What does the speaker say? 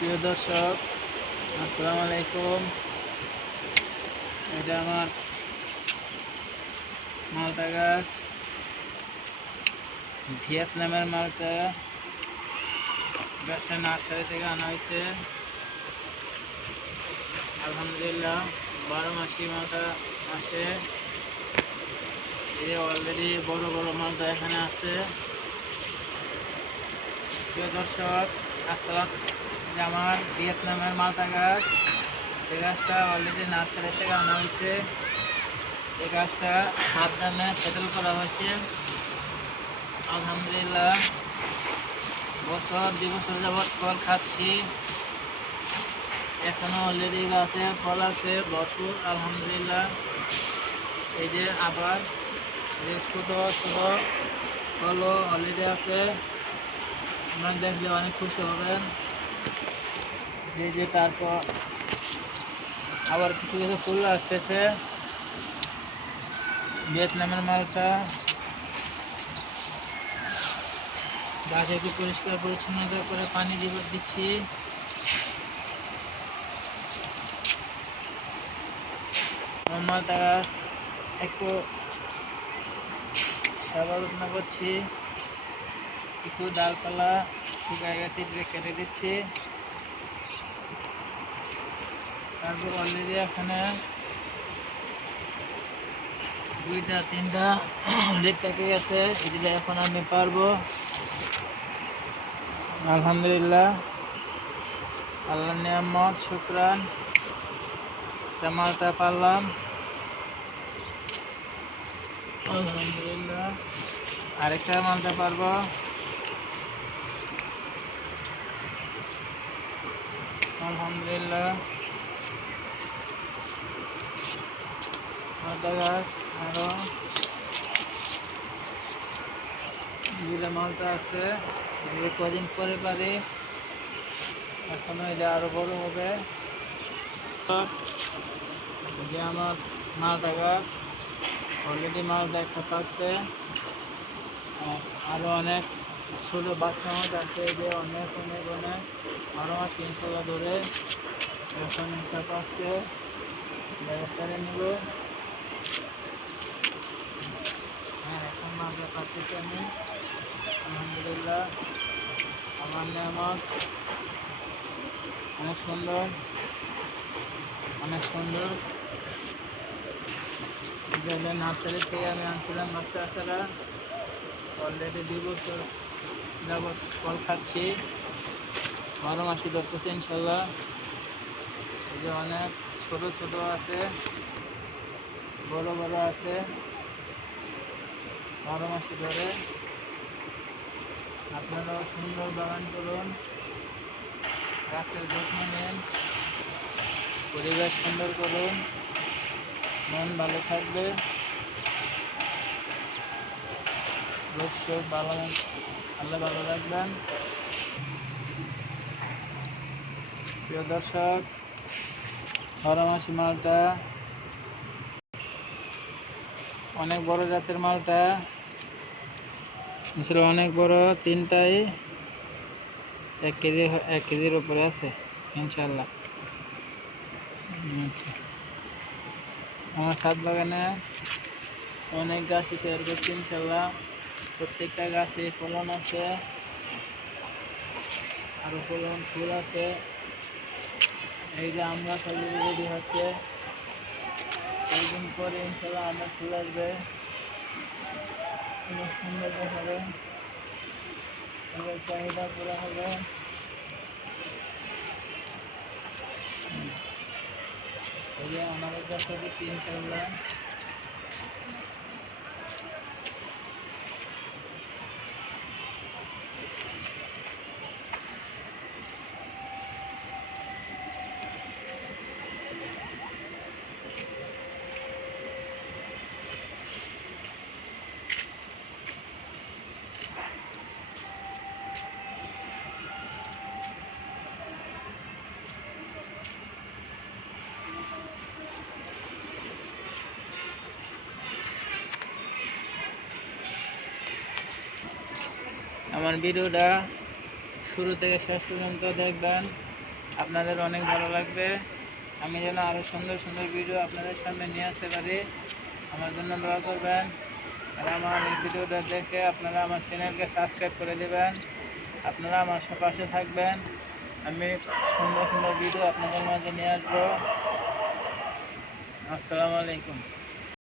প্রিয় দর্শক, আসসালামু আলাইকুম। এটা আমার মালটা গাছ, ভিয়েতনামের মালটা। গাছটা নার্সারি থেকে আনা হয়েছে। আলহামদুলিল্লাহ 12 মাসি মালটা আসে। এই অলরেডি বড় বড় মালটা এখানে আছে। প্রিয় দর্শক, আসসালাম। এটা আমার ভিয়েতনামের মালটা গাছ। এই গাছটা অলরেডি নার্সারি থেকে আনা হয়েছে। এই গাছটা সাবধানে সেটেল করা হয়েছে। আলহামদুলিল্লাহ বছর 2 বছর যাবৎ ফল খাচ্ছি। এখনো অলরেডি গাছে ফল আছে ভরপুর, আলহামদুলিল্লাহ। এই যে আবার যে ছোট ছোট ফলও অলরেডি আছে, আপনারা দেখলে অনেক খুশি হবেন। এই যে তারপর আবার কিছু কিছু ফুল আসতেছে। ভিয়েতনামের মালটা গাছে একটু পরিষ্কার পরিচ্ছন্নতা করে পানি দিচ্ছি। মালটা গাছ একটু সেবা যত্ন করছি। কিছু ডালপালা শুকায় গেছে, কেটে দিচ্ছি। তারপর অলরেডি এখানে 2টা 3টা লিপ পেকে গেছে। এগুলো এখন আমি পারবো, আলহামদুলিল্লাহ। আল্লাহর নিয়ামত, শুকরান। মালটা পারলাম, আলহামদুলিল্লাহ। আরেকটা মালটা পারবো, আলহামদুলিল্লাহ। মালটা গাছ আরো যেগুলো মালটা আছে, এগুলো কদিন পরে পারি। এখনো এটা আরো বড় হবে। যে আমার মালটা গাছ অলরেডি মালটা একটা পাকছে। আরো অনেক ছোট বাচ্চা মাছ আছে, যে অনেক অনেক অনেক 12 মাস ইনশাল্লাহ ধরে। এখন একটা পাকছে, ব্যবস্থা নেব। হ্যাঁ, এখন মালটা পাকতেছি আমি, আলহামদুলিল্লাহ। আমার নিয়ামত অনেক সুন্দর, অনেক সুন্দর। নার্সারি থেকে আমি আনছিলাম বাচ্চা ছাড়া। অলরেডি 2 বছর যাবৎ ফল খাচ্ছি, 12 মাসই ধরতেছে ইনশাল্লাহ। এই যে অনেক ছোট ছোট আছে, বড় বড় আছে, 12 মাসই ধরে। আপনারাও সুন্দর বাগান করুন, গাছের যত্ন নেন, পরিবেশ সুন্দর করুন, মন ভালো থাকবে। লোক সব ভালো, আল্লাহ ভালো রাখবেন। প্রিয় দর্শক, 12 মাসি মালটা অনেক বড় জাতের মালটা, আসলে অনেক বড়। 3টাই 1 কেজি, 1 কেজির উপরে আছে ইনশাল্লাহ। আচ্ছা, আমার ছাদ বাগানে অনেক গাছই তৈরি করছি ইনশাল্লাহ। প্রত্যেকটা গাছে ফলন আছে, আরো ফলন ফুল আছে। এই যে আমরা অলরেডি রেডি হচ্ছে, কয়েকদিন পরে ইনশাল্লাহ আমরা ফুল আসবে, অনেক সুন্দর দেখাবে, এবার চাহিদা পুরো হবে। এই যে আমাদের কাছে দিচ্ছি ইনশাল্লাহ। আমার ভিডিওটা শুরু থেকে শেষ পর্যন্ত দেখবেন। আপনাদের অনেক ভালো লাগবে। আমি যেন আরও সুন্দর সুন্দর ভিডিও আপনাদের সামনে নিয়ে আসতে পারি। আমার জন্য দোয়া করবেন। আর আমার এই ভিডিওটা দেখে আপনারা আমার চ্যানেলকে সাবস্ক্রাইব করে দেবেন। আপনারা আমার পাশে থাকবেন। আমি সুন্দর সুন্দর ভিডিও আপনাদের মাঝে নিয়ে আসবো। আসসালামু আলাইকুম।